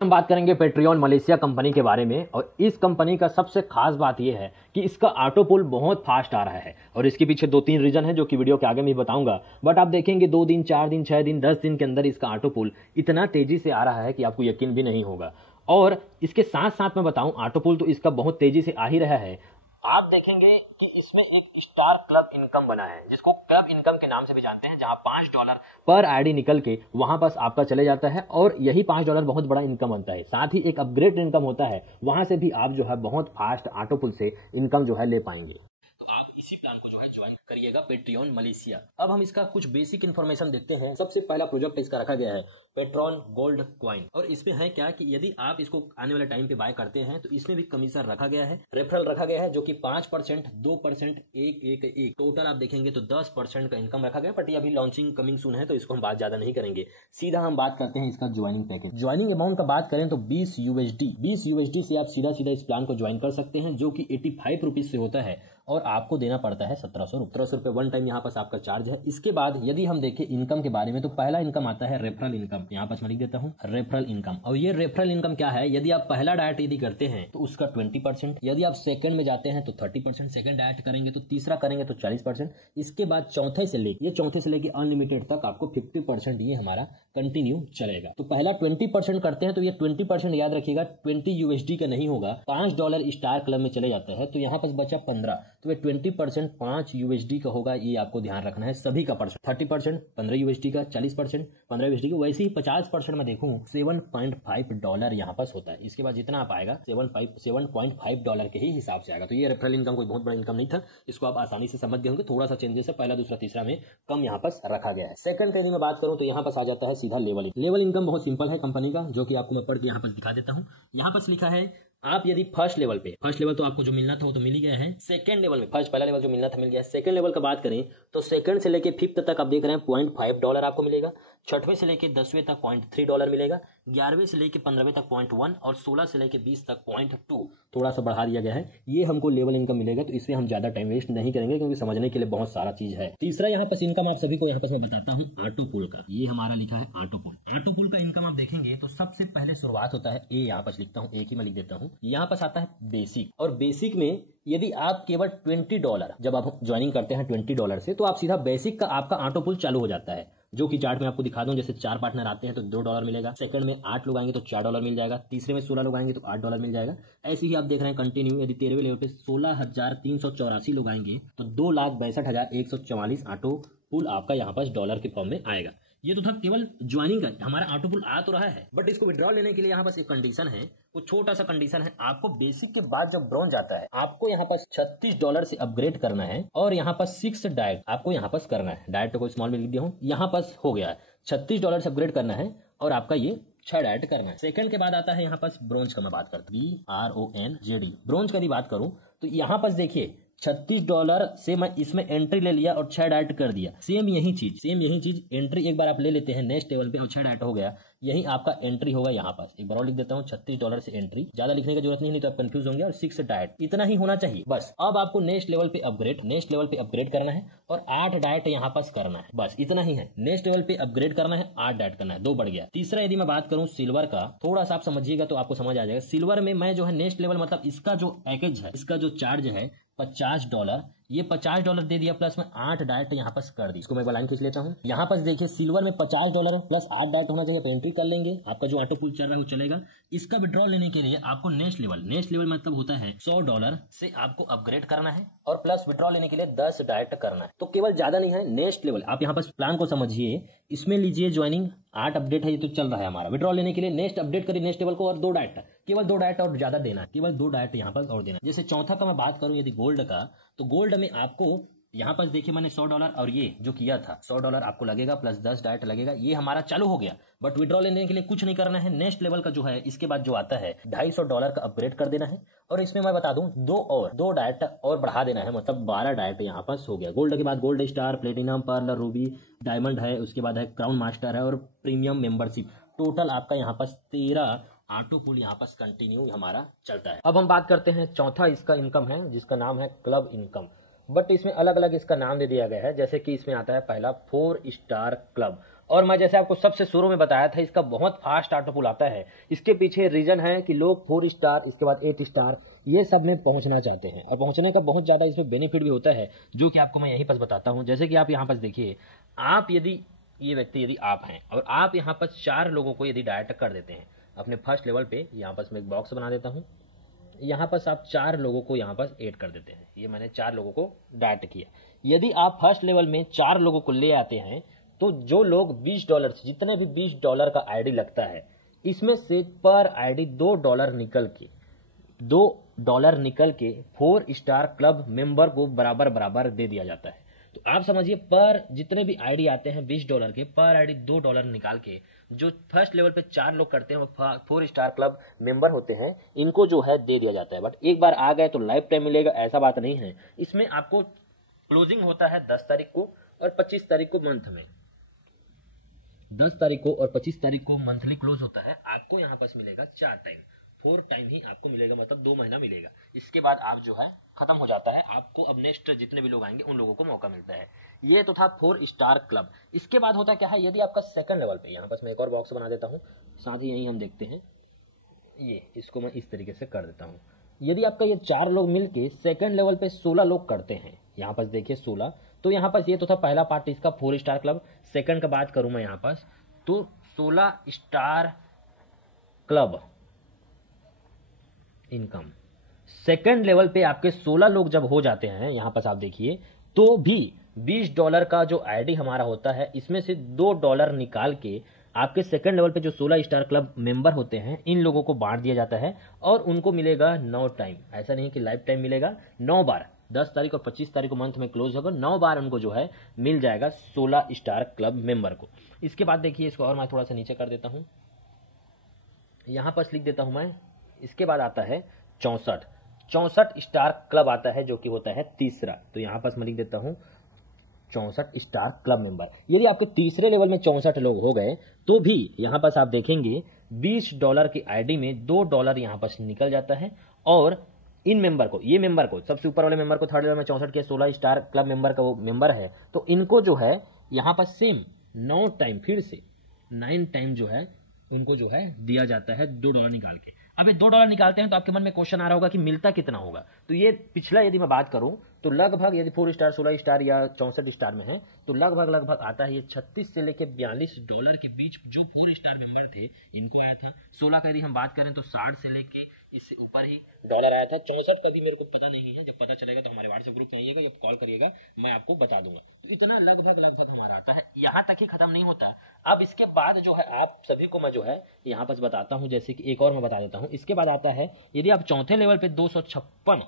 हम बात करेंगे पेट्रियन मलेशिया कंपनी के बारे में। और इस कंपनी का सबसे खास बात यह है कि इसका ऑटो पुल बहुत फास्ट आ रहा है और इसके पीछे 2-3 रीजन है जो कि वीडियो के आगे मैं बताऊंगा। बट आप देखेंगे 2 दिन 4 दिन 6 दिन 10 दिन के अंदर इसका ऑटो पुल इतना तेजी से आ रहा है कि आपको यकीन भी नहीं होगा। और इसके साथ साथ मैं बताऊं, ऑटो पुल तो इसका बहुत तेजी से आ ही रहा है। आप देखेंगे कि इसमें एक स्टार क्लब इनकम बना है जिसको क्लब इनकम के नाम से भी जानते हैं, जहां $5 पर आईडी निकल के वहां पास आपका चले जाता है और यही $5 बहुत बड़ा इनकम बनता है। साथ ही एक अपग्रेड इनकम होता है, वहां से भी आप जो है बहुत फास्ट ऑटो पुल से इनकम जो है ले पाएंगे। करिएगा पेट्रियन मलेशिया। अब हम इसका कुछ बेसिक इन्फॉर्मेशन देखते हैं। सबसे पहला प्रोजेक्ट इसका रखा गया है पेट्रॉन गोल्ड कॉइन। और इसमें है क्या कि यदि आप इसको आने वाले टाइम पे बाय करते हैं तो इसमें भी कमीशन रखा गया है, रेफरल रखा गया है जो कि 5%, 2%, 1 टोटल आप देखेंगे तो 10% का इनकम रखा गया। बट ये अभी लॉन्चिंग कमिंग सून है तो इसको हम बात ज्यादा नहीं करेंगे। सीधा हम बात करते हैं इसका ज्वाइनिंग पैकेज। ज्वाइनिंग अमाउंट का बात करें तो 20 USD से आप सीधा इस प्लान को ज्वाइन कर सकते हैं, जो कि 85 रुपीज से होता है और आपको देना पड़ता है 1700 रुपए वन टाइम यहाँ पास आपका चार्ज है। इसके बाद यदि हम देखें इनकम के बारे में तो पहला इनकम आता है रेफरल इनकम। यहाँ पास मैं लिख देता हूँ रेफरल इनकम। और ये रेफरल इनकम क्या है, यदि आप पहला डाइट यदि करते हैं तो उसका 20%, यदि आप सेकंड में जाते हैं तो 30%, सेकंड डाइट करेंगे तो तीसरा करेंगे तो 40%। इसके बाद चौथे से लेके अनलिमिटेड तक आपको 50% ये हमारा कंटिन्यू चलेगा। तो पहला 20% करते हैं तो ये 20% याद रखिएगा 20 USD का नहीं होगा, $5 स्टार क्लब में चले जाता है तो यहाँ पास बचा 15, तो ये 20% 5 USD का होगा। ये आपको ध्यान रखना है सभी का परसेंट। 30% 15 USD का, 40% 15 USD का, वैसे ही 50% में देखूं $7.5 यहाँ पास होता है। इसके बाद जितना आप आएगा $7.5 के ही हिसाब से आएगा। तो ये रेफरल इनकम कोई बहुत बड़ा इनकम नहीं था, इसको आप आसानी से समझ गए होंगे। थोड़ा सा चेंजेस है, पहला दूसरा तीसरा में कम यहाँ पास रखा गया है। सेकंड यदि मैं बात करूं तो यहाँ पास आ जाता है सीधा लेवल इनकम। बहुत सिंपल है कंपनी का, जो कि आपको मैं पढ़ के यहाँ पास दिखा देता हूँ। यहाँ पास लिखा है आप यदि फर्स्ट लेवल तो आपको जो मिलना था वो तो मिल ही गया है। सेकंड लेवल में पहला लेवल जो मिलना था मिल गया है। सेकंड लेवल का बात करें तो सेकंड से लेके 5th तक आप देख रहे हैं $0.5 आपको मिलेगा। 6वें से लेके 10वें तक $0.3 मिलेगा। 11वें से लेके 15वें तक 0.1 और 16 से लेके 20 तक 0.2 थोड़ा सा बढ़ा दिया गया है। ये हमको लेवल इनकम मिलेगा, तो इसमें हम ज्यादा टाइम वेस्ट नहीं करेंगे क्योंकि समझने के लिए बहुत सारा चीज है। तीसरा यहाँ पास इनकम आप सभी को यहाँ पास मैं बताता हूँ ऑटो पुल का। ये हमारा लिखा है ऑटो पुल। ऑटो पुल का इनकम आप देखेंगे तो सबसे पहले शुरुआत होता है यहाँ पास लिखता हूँ, एक ही मैं लिख देता हूँ। यहाँ पास आता है बेसिक। और बेसिक में यदि आप केवल $20 जब आप ज्वाइनिंग करते हैं $20 से, तो आप सीधा बेसिक का आपका ऑटो पुल चालू हो जाता है, जो कि चार्ट में आपको दिखा दूं। जैसे 4 पार्टनर आते हैं तो $2 मिलेगा, सेकंड में 8 लोग आएंगे तो $4 मिल जाएगा, तीसरे में 16 लोग आएंगे तो $8 मिल जाएगा। ऐसे ही आप देख रहे हैं कंटिन्यू। यदि 13वें लेवल पे 16,384 लोग आएंगे तो 2,62,144 ऑटो पुल आपका यहाँ पास डॉलर के फॉर्म में आएगा। ये तो था केवल ज्वाइनिंग का, हमारा ऑटो पुल आ तो रहा है। बट इसको विड्रॉ लेने के लिए यहाँ पास एक कंडीशन है, वो छोटा सा कंडीशन है। आपको बेसिक के बाद जब ब्रॉन्ज आता है आपको यहाँ पास $36 से अपग्रेड करना है और यहाँ पास 6 डाइट आपको यहाँ पास करना है। डाइट को स्मॉल में लिख दिया हूँ, यहाँ पास हो गया है $36 से अपग्रेड करना है और आपका ये 6 डाइट करना है। सेकंड के बाद आता है यहाँ पास ब्रॉन्ज का। मैं बात करता हूँ BRONZ ब्रॉन्ज का भी बात करूँ तो यहाँ पास देखिए $36 से मैं इसमें एंट्री ले लिया और 6 डाइट कर दिया। सेम यही चीज एंट्री एक बार आप ले लेते हैं नेक्स्ट लेवल पे और 6 डाइट हो गया, यही आपका एंट्री होगा। यहाँ पास एक बार और लिख देता हूँ $36 से एंट्री, ज्यादा लिखने की जरूरत नहीं तो आप कंफ्यूज होंगे। और 6 डाइट इतना ही होना चाहिए बस। अब आपको नेक्स्ट लेवल पे अपग्रेड करना है और 8 डाइट यहाँ पास करना है, बस इतना ही है। नेक्स्ट लेवल पे अपग्रेड करना है, 8 डाइट करना है, 2 बढ़ गया। तीसरा यदि मैं बात करूँ सिल्वर का, थोड़ा सा आप समझिएगा तो आपको समझ आ जाएगा। सिल्वर में मैं जो है नेक्स्ट लेवल मतलब इसका जो पैकेज है, इसका जो चार्ज है $50, ये $50 दे दिया प्लस में 8 डाइट यहाँ पास कर दी। इसको मैं लाइन खींच लेता हूँ। यहाँ पास देखिए सिल्वर में $50 प्लस 8 डाइट होना चाहिए, एंट्री कर लेंगे, आपका जो ऑटो पुल चल रहा है वो चलेगा। इसका विड्रॉ लेने के लिए आपको नेक्स्ट लेवल मतलब होता है $100 से आपको अपग्रेड करना है और प्लस विड्रॉ लेने के लिए 10 डाइट करना है। तो केवल ज्यादा नहीं है, नेक्स्ट लेवल आप यहाँ पास प्लान को समझिए, इसमें लीजिए ज्वाइनिंग 8 अपडेट है, ये तो चल रहा है हमारा। विड्रॉ लेने के लिए नेक्स्ट अपडेट करिए नेक्स्ट लेवल को और 2 डाइट, केवल 2 डाइट और ज्यादा देना, केवल 2 डाइट यहाँ पास और देना। जैसे चौथा का मैं बात करूं यदि गोल्ड का, तो गोल्ड में आपको यहाँ पास देखिए मैंने $100 और ये जो किया था $100 आपको लगेगा प्लस 10 डाइट लगेगा, ये हमारा चालू हो गया। बट विड्रॉ लेने के लिए कुछ नहीं करना है। नेक्स्ट लेवल का जो है इसके बाद जो आता है $250 का अपग्रेड कर देना है और इसमें मैं बता दूं 2 डाइट और बढ़ा देना है, मतलब 12 डाइट यहाँ पास हो गया। गोल्ड के बाद gold star, platinum, pearl, ruby, diamond है, उसके बाद है क्राउन मास्टर है और प्रीमियम मेंबरशिप। टोटल आपका यहाँ पास 13 ऑटो पुल यहाँ पास कंटिन्यू हमारा चलता है। अब हम बात करते हैं चौथा इसका इनकम है जिसका नाम है क्लब इनकम। बट इसमें अलग अलग इसका नाम दे दिया गया है। जैसे कि इसमें आता है पहला 4 स्टार क्लब और मैं जैसे आपको सबसे शुरू में बताया था, इसका बहुत फास्ट ऑटो पुल आता है। इसके पीछे रीजन है कि लोग 4 स्टार, इसके बाद 8 स्टार, ये सब में पहुंचना चाहते हैं और पहुंचने का बहुत ज्यादा इसमें बेनिफिट भी होता है, जो कि आपको मैं यहीं पर बताता हूं। जैसे कि आप यहाँ पर देखिए, आप यदि ये व्यक्ति यदि आप हैं और आप यहाँ पर 4 लोगों को यदि डायरेक्ट कर देते हैं अपने फर्स्ट लेवल पे, यहाँ पर मैं एक बॉक्स बना देता हूँ, यहाँ पर आप 4 लोगों को यहाँ पर ऐड कर देते हैं। ये मैंने 4 लोगों को डायरेक्ट किया। यदि आप फर्स्ट लेवल में 4 लोगों को ले आते हैं तो जो लोग $20 से, जितने भी $20 का आईडी लगता है, इसमें से पर आईडी $2 निकल के 4 स्टार क्लब मेंबर को बराबर बराबर दे दिया जाता है। तो आप समझिए, पर जितने भी आईडी आते हैं $20 के, पर आईडी $2 निकाल के जो फर्स्ट लेवल पे 4 लोग करते हैं, वो 4 स्टार क्लब मेंबर होते हैं, इनको जो है दे दिया जाता है। बट एक बार आ गए तो लाइफ टाइम मिलेगा, ऐसा बात नहीं है। इसमें आपको क्लोजिंग होता है 10 तारीख को और 25 तारीख को मंथ में, 10 तारीख को और 25 तारीख को मंथली क्लोज होता है। आपको यहाँ पास मिलेगा 4 टाइम, 4 टाइम ही आपको मिलेगा, मतलब 2 महीना मिलेगा। इसके बाद आप जो है खत्म हो जाता है। आपको अब नेक्स्ट जितने भी लोग आएंगे उन लोगों को मौका मिलता है। ये तो था 4 स्टार क्लब। इसके बाद होता क्या है, यदि आपका सेकंड लेवल पे, यहाँ पास मैं एक और बॉक्स बना देता हूँ, साथ ही यहीं हम देखते हैं, ये इसको मैं इस तरीके से कर देता हूँ। यदि आपका ये 4 लोग मिलके सेकंड लेवल पे 16 लोग करते हैं, यहाँ पास देखिए 16, तो यहाँ पास ये तो था पहला पार्ट इसका 4 स्टार क्लब। सेकंड का बात करूं मैं यहाँ पास, तो 16 star club income. Second level पे आपके 16 लोग जब हो जाते हैं, यहाँ पास आप देखिए, तो भी $20 का जो आईडी हमारा होता है, इसमें से $2 निकाल के आपके सेकंड लेवल पे जो 16 स्टार क्लब मेंबर होते हैं, इन लोगों को बांट दिया जाता है और उनको मिलेगा 9 टाइम। ऐसा नहीं कि लाइफ टाइम मिलेगा, 9 बार, 10 तारीख और 25 तारीख को मंथ में क्लोज होगा, 9 बार उनको जो है मिल जाएगा 16 स्टार क्लब मेंबर को। इसके बाद देखिए, इसको और मैं थोड़ा सा नीचे कर देता हूं, यहां पर लिख देता हूं मैं। इसके बाद आता है 64 स्टार क्लब आता है, जो कि होता है तीसरा। तो यहां पर मैं लिख देता हूं 64 स्टार क्लब मेंबर। यदि आपके तीसरे लेवल में 64 लोग हो गए तो भी यहां पर आप देखेंगे $20 की आईडी में $2 यहां पर निकल जाता है। और इन मेंबर को, ये मेंबर को, सबसे ऊपर वाले मेंबर को थर्ड लेवल में 64 के 16 स्टार क्लब मेंबर का वो मेंबर है, तो इनको जो है यहां पर सेम 9 टाइम, फिर से 9 टाइम जो है उनको जो है दिया जाता है $2 निकाल के। अब ये $2 निकालते हैं तो आपके मन में क्वेश्चन आ रहा होगा कि मिलता कितना होगा। तो ये पिछला यदि मैं बात करूं तो लगभग, यदि 4 स्टार, 16 स्टार या 64 स्टार में है, तो लगभग आता है ये 36 से लेके $42 के बीच जो 4 स्टार मेंबर थे इनको आया था। 16 का यदि हम बात करें तो 60 से लेके इससे ऊपर ही डॉलर आया था। 64 का भी मेरे को पता नहीं है, जब पता चलेगा तो हमारे व्हाट्सएप ग्रुप में आइएगा या कॉल करिएगा, मैं आपको बता दूंगा। तो इतना लगभग हमारा आता है। यहाँ तक ही खत्म नहीं होता। अब इसके बाद जो है आप सभी को मैं जो है यहाँ पर बताता हूँ, जैसे कि एक और मैं बता देता हूँ। इसके बाद आता है, यदि आप चौथे लेवल पे 256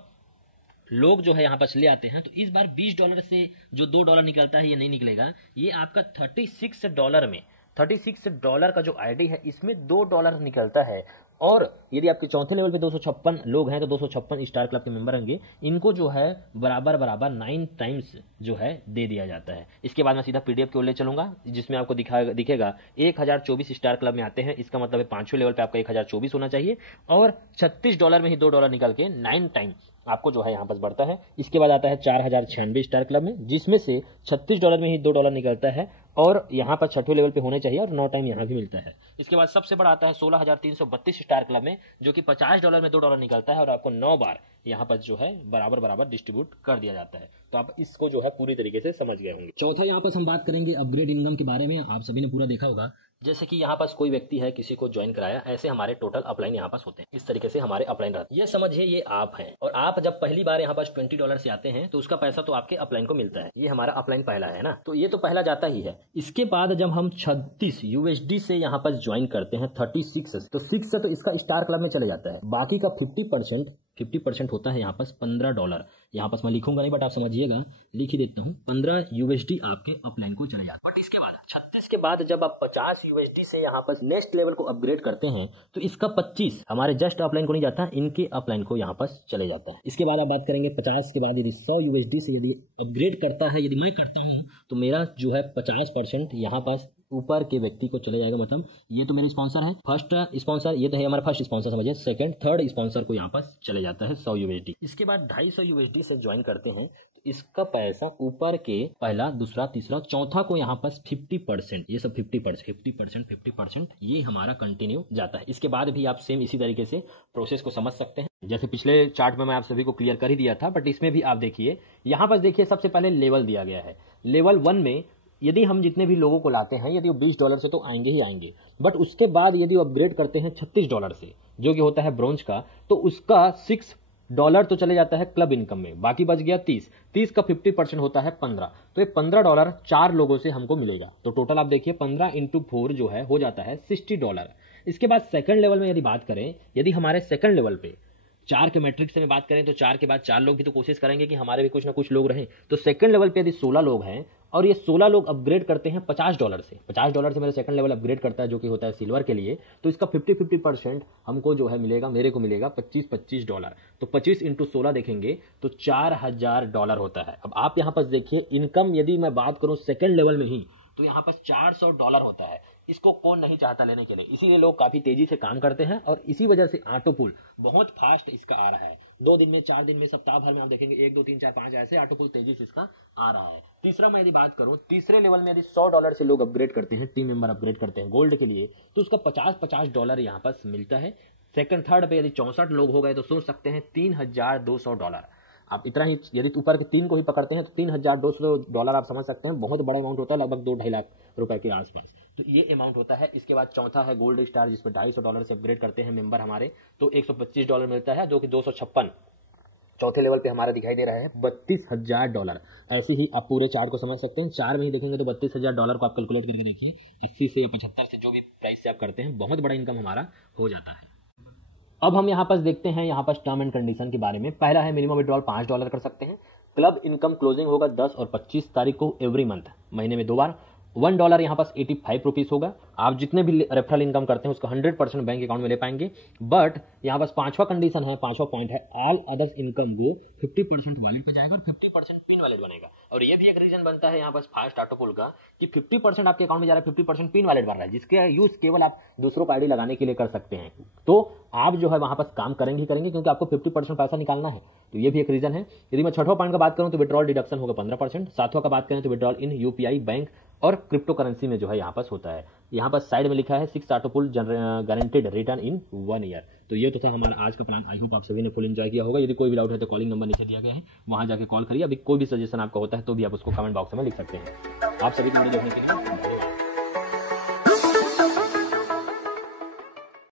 लोग जो है यहाँ पर ले आते हैं, तो इस बार $20 से जो $2 निकलता है ये नहीं निकलेगा। ये आपका $36 का जो आईडी है, इसमें $2 निकलता है। और यदि आपके चौथे लेवल पे 256 लोग हैं तो 256 स्टार क्लब के मेंबर होंगे, इनको जो है बराबर 9 टाइम्स जो है दे दिया जाता है। इसके बाद मैं सीधा पीडीएफ की ओर ले चलूंगा, जिसमें आपको दिखेगा 1024 स्टार क्लब में आते हैं। इसका मतलब है 5वें लेवल पे आपका 1024 होना चाहिए और $36 में ही $2 निकल के 9 टाइम आपको जो है यहाँ पर बढ़ता है। इसके बाद आता है 4096 स्टार क्लब में, जिसमें से $36 में ही $2 निकलता है और यहाँ पर 6वें लेवल पे होने चाहिए और 9 टाइम यहाँ भी मिलता है। इसके बाद सबसे बड़ा आता है 16332 स्टार क्लब में, जो कि $50 में $2 निकलता है और आपको 9 बार यहाँ पर जो है बराबर डिस्ट्रीब्यूट कर दिया जाता है। तो आप इसको जो है पूरी तरीके से समझ गए होंगे। चौथा यहाँ पर हम बात करेंगे अपग्रेड इनकम के बारे में। आप सभी ने पूरा देखा होगा, जैसे कि यहाँ पास कोई व्यक्ति है, किसी को ज्वाइन कराया, ऐसे हमारे टोटल अपलाइन यहाँ पास होते हैं। इस तरीके से हमारे अपलाइन रहते हैं। ये समझिए ये आप हैं और आप जब पहली बार यहाँ पास $20 से आते हैं तो उसका पैसा तो आपके अपलाइन को मिलता है। ये हमारा अपलाइन पहला है ना, तो ये तो पहला जाता ही है। इसके बाद जब हम 36 USD से यहाँ पास ज्वाइन करते हैं 36, तो 6 से तो इसका स्टार क्लब में चले जाता है। बाकी का 50% होता है यहाँ पास $15। यहाँ पास मैं लिखूंगा नहीं, बट आप समझिएगा, लिख ही देता हूँ। 15 USD आपके अपलाइन को चले जाता है। बट इसके बाद 36 के बाद जब आप 50 USD से यहाँ पर नेक्स्ट लेवल को अपग्रेड करते हैं तो इसका 25 हमारे जस्ट अपलाइन को नहीं जाता, इनके अपलाइन को यहाँ पर चले जाता है। इसके बाद आप बात करेंगे 50 के बाद यदि 100 USD से यदि अपग्रेड करता है, यदि मैं करता हूँ, तो मेरा जो है 50% यहाँ पास ऊपर के व्यक्ति को चले जाएगा। मतलब ये तो मेरे स्पॉन्सर है, फर्स्ट स्पॉन्सर, ये तो है हमारा फर्स्ट स्पॉन्सर समझिए, सेकंड थर्ड स्पॉन्सर को यहाँ पर चले जाता है 100 USD। इसके बाद 250 USD से ज्वाइन करते हैं तो इसका पैसा ऊपर के पहला, दूसरा, तीसरा, चौथा को यहाँ पर 50%, ये सब 50%, ये हमारा कंटिन्यू जाता है। इसके बाद भी आप सेम इसी तरीके से प्रोसेस को समझ सकते हैं। जैसे पिछले चार्ट में मैं आप सभी को क्लियर कर ही दिया था, बट इसमें भी आप देखिए, यहाँ पर देखिए सबसे पहले लेवल दिया गया है। लेवल 1 में यदि हम जितने भी लोगों को लाते हैं, यदि वो $20 से तो आएंगे ही आएंगे, बट उसके बाद यदि वो अपग्रेड करते हैं $36 से, जो कि होता है ब्रोंज का, तो उसका $6 तो चले जाता है क्लब इनकम में, बाकी बच गया 30 का 50% होता है 15, तो ये $15 4 लोगों से हमको मिलेगा। तो टोटल आप देखिए 15 × 4 जो है हो जाता है $60। इसके बाद सेकंड लेवल में यदि बात करें, यदि हमारे सेकंड लेवल पे 4 के मैट्रिक्स में बात करें तो 4 के बाद 4 लोग भी तो कोशिश करेंगे कि हमारे भी कुछ ना कुछ लोग रहें। तो सेकंड लेवल पे यदि 16 लोग हैं और ये 16 लोग अपग्रेड करते हैं $50 से, $50 से मेरा सेकंड लेवल अपग्रेड करता है, जो कि होता है सिल्वर के लिए, तो इसका 50% हमको जो है मिलेगा, मेरे को मिलेगा $25। तो 25 × 16 देखेंगे तो $4000 होता है। अब आप यहाँ पर देखिए इनकम, यदि मैं बात करूँ सेकंड लेवल में ही, तो यहाँ पर $400 होता है। इसको कौन नहीं चाहता लेने के लिए, इसीलिए लोग काफी तेजी से काम करते हैं और इसी वजह से ऑटो पुल बहुत फास्ट इसका आ रहा है। 2 दिन में, 4 दिन में, सप्ताह भर में आप देखेंगे 1 2 3 4 5 ऐसे ऑटो पुल तेजी से इसका आ रहा है। तीसरा मैं यदि बात करूं, तीसरे लेवल में यदि $100 से लोग अपग्रेड करते हैं, टीम मेंबर अपग्रेड करते हैं गोल्ड के लिए, तो उसका $50 यहाँ पर मिलता है। सेकंड थर्ड पे यदि 64 लोग हो गए तो सोच सकते हैं $3200। आप इतना ही यदि ऊपर के 3 को ही पकड़ते हैं तो $3200 आप समझ सकते हैं, बहुत बड़ा अमाउंट होता है, लगभग 2-2.5 लाख रुपए के आसपास। तो ये अमाउंट होता है। इसके बाद चौथा है गोल्ड स्टार, जिस पर $250 से अपग्रेड करते हैं मेंबर हमारे, तो $125 मिलता है, जो कि 256 चौथे लेवल पे हमारा दिखाई दे रहा है $32,000। ऐसे ही आप पूरे चार्ट को समझ सकते हैं। 4 में ही देखेंगे तो $32,000 को आप कैलकुलेट करके देखिए, 80 से या 75 से, जो भी प्राइस से आप करते हैं, बहुत बड़ा इनकम हमारा हो जाता है। अब हम यहाँ पर देखते हैं यहाँ पर टर्म एंड कंडीशन के बारे में। पहला है मिनिमम विड्रॉल $5 कर सकते हैं। क्लब इनकम क्लोजिंग होगा 10 और 25 तारीख को एवरी मंथ, महीने में 2 बार। $1 यहाँ पास 85 रुपीज होगा। आप जितने भी रेफरल इनकम करते हैं उसका 100% बैंक अकाउंट में ले पाएंगे। बट यहाँ पास 5वां कंडीशन है, 5वां पॉइंट है, ऑल अदर्स इनकम वो 50% वॉलेट पे जाएगा और 50% पिन वॉलेट बनेगा। और ये भी एक रीजन बनता है यहाँ पास फास्ट ऑटो पुल का कि 50% आपके अकाउंट में जा रहा है, 50% पिन वॉलेट बन रहा है, जिसके यूज केवल आप दूसरों को आईडी लगाने के लिए कर सकते हैं। तो आप जो है वहां पास काम करेंगे क्योंकि आपको 50% पैसा निकालना है। तो ये भी एक रीजन है। यदि मैं 6वां पॉइंट का बात करूं तो विड्रॉल डिडक्शन होगा 15%। 7वां का बात करें तो विड्रॉल इन यूपीआई बैंक और क्रिप्टो करेंसी में जो है यहाँ पास होता है। यहाँ पर साइड में लिखा है 6 ऑटो पुल गारंटेड रिटर्न इन 1 ईयर। तो ये तो था हमारा आज का प्लान। आई होप आप सभी ने फुल एंजॉय किया होगा। यदि कोई भी डाउट है तो कॉलिंग नंबर नीचे दिया गया है, वहां जाके कॉल करिए। अभी कोई भी सजेशन आपका होता है तो भी आप उसको कमेंट बॉक्स में लिख सकते हैं। आप सभी को वीडियो देखने के लिए